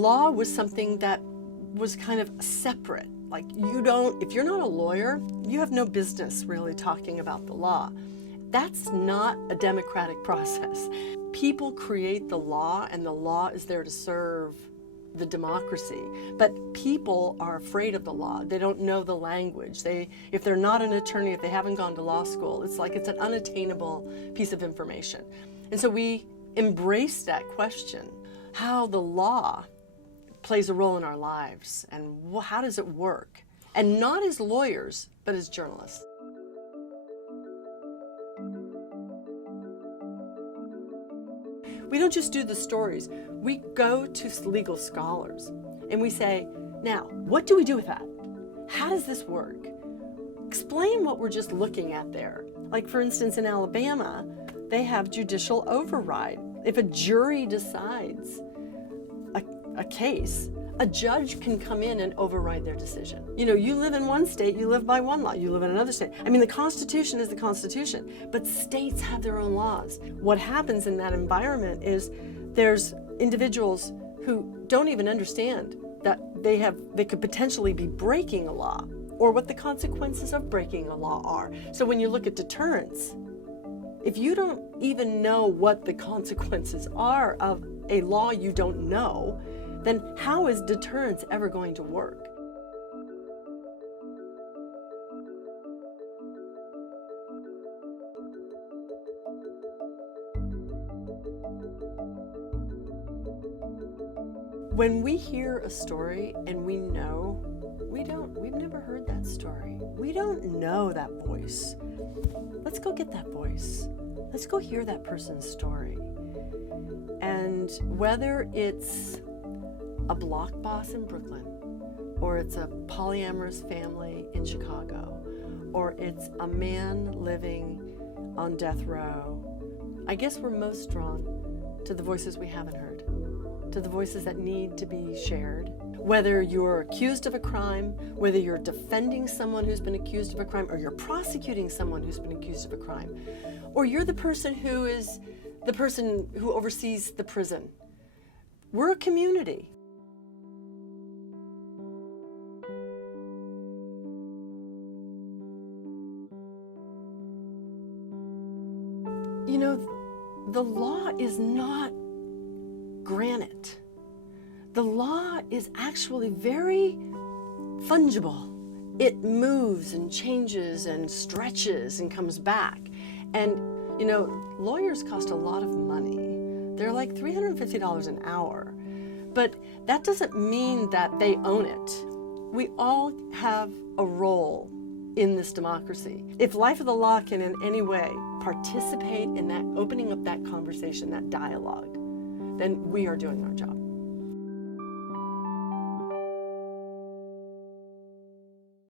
law was something that was kind of separate. Like if you're not a lawyer, you have no business really talking about the law. That's not a democratic process. People create the law, and the law is there to serve the democracy. But people are afraid of the law. They don't know the language. If they're not an attorney, if they haven't gone to law school, it's like it's an unattainable piece of information. And so we embrace that question, how the law plays a role in our lives and how does it work? And not as lawyers, but as journalists. We don't just do the stories. We go to legal scholars and we say, now, what do we do with that? How does this work? Explain what we're just looking at there. Like, for instance, in Alabama, they have judicial override. If a jury decides a case, a judge can come in and override their decision. You know, you live in one state, you live by one law, you live in another state. I mean, the Constitution is the Constitution, but states have their own laws. What happens in that environment is there's individuals who don't even understand that they could potentially be breaking a law or what the consequences of breaking a law are. So when you look at deterrence, if you don't even know what the consequences are of a law you don't know, then how is deterrence ever going to work? When we hear a story and we know, we've never heard that story. We don't know that voice. Let's go get that voice. Let's go hear that person's story. And whether it's a block boss in Brooklyn, or it's a polyamorous family in Chicago, or it's a man living on death row, I guess we're most drawn to the voices we haven't heard, to the voices that need to be shared. Whether you're accused of a crime, whether you're defending someone who's been accused of a crime, or you're prosecuting someone who's been accused of a crime, or you're the person who is the person who oversees the prison. We're a community. You know, the law is not granite. The law is actually very fungible. It moves and changes and stretches and comes back. And, you know, lawyers cost a lot of money. They're like $350 an hour. But that doesn't mean that they own it. We all have a role in this democracy. If Life of the Law can in any way participate in that, opening up that conversation, that dialogue, then we are doing our job.